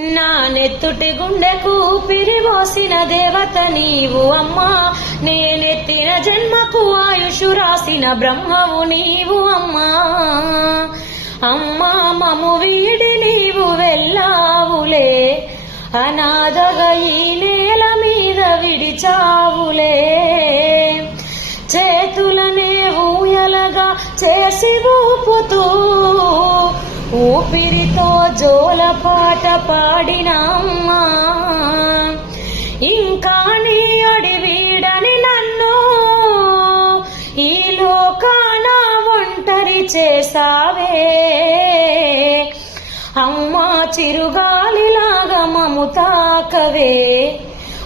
నా నెత్తుటి గుండెకు పిరిమోసిన దేవత నీవు అమ్మా. నేనెత్తిన జన్మకు ఆయుషు రాసిన బ్రహ్మవు నీవు అమ్మా. అమ్మా మము వీడి నీవు వెళ్ళావులే. అనాథగా ఈ నేల మీద విడిచావులే. చేతులనే ఊయలగా చేసి ఊపుతూ ఊపిరితో జోల పాట పాడినమ్మా. ఇంకా నీ అడివీడని నన్ను ఈ లోకాన ఒంటరి చేసావే అమ్మా చిరుగాలిలాగా మము తాకవే.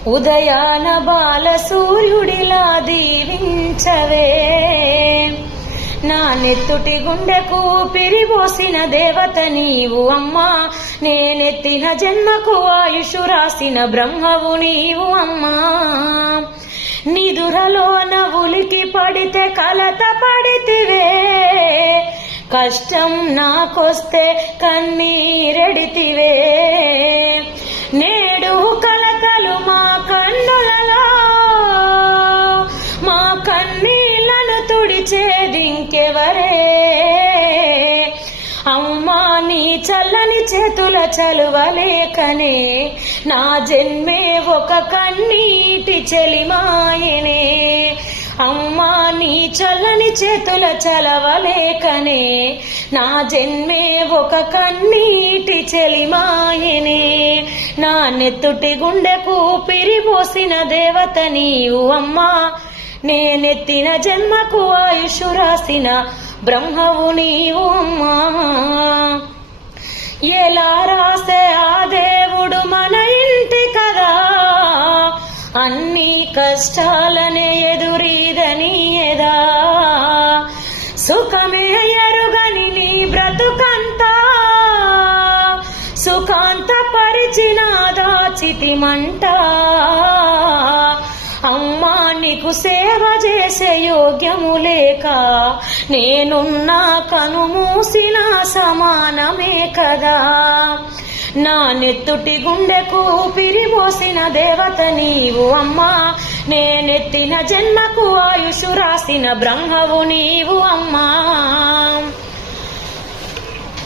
ఉదయాన బాల సూర్యుడిలా దీవించవే. నెత్తుటి గుండెకు పిరిపోసిన దేవత నీవు అమ్మా. నేనెత్తిన జన్మకు ఆయుషు రాసిన బ్రహ్మవు నీవు అమ్మా. నిదురలోన ఉలికి పడితే కలత పడితివే. కష్టం నాకొస్తే కన్నీరెడితివే. నేడు కలకలు మా కన్నులలో మా కన్నీళ్ళను ఇంకెవరే? అమ్మా నీ చల్లని చేతుల చలువలేకనే నా జన్మే ఒక కన్నీటి చెలిమాయనే. అమ్మా నీ చల్లని చేతుల చలవలేకనే నా జన్మే ఒక కన్నీటి చెలిమాయనే. నా నెత్తుటి గుండెకు పిరిపోసిన దేవత నీవు అమ్మా నేనెత్తిన జన్మకు ఆయుషు రాసిన బ్రహ్మవు నీవు అమ్మా. ఎలా రాసే ఆ దేవుడు మన ఇంటి కదా? అన్ని కష్టాలనే ఎదురీదని ఎదా? సుఖమే ఎరుగని నీ బ్రతుకంతా? సుఖాంత పరిచిన అమ్మా నీకు సేవ చేసే యోగ్యము లేక నేనున్నా కనుమూసిన సమానమే కదా. నా నెత్తుటి గుండెకు పిరిపోసిన దేవత నీవు అమ్మా. నేనెత్తిన జన్మకు ఆయుషు రాసిన బ్రహ్మవు నీవు అమ్మా.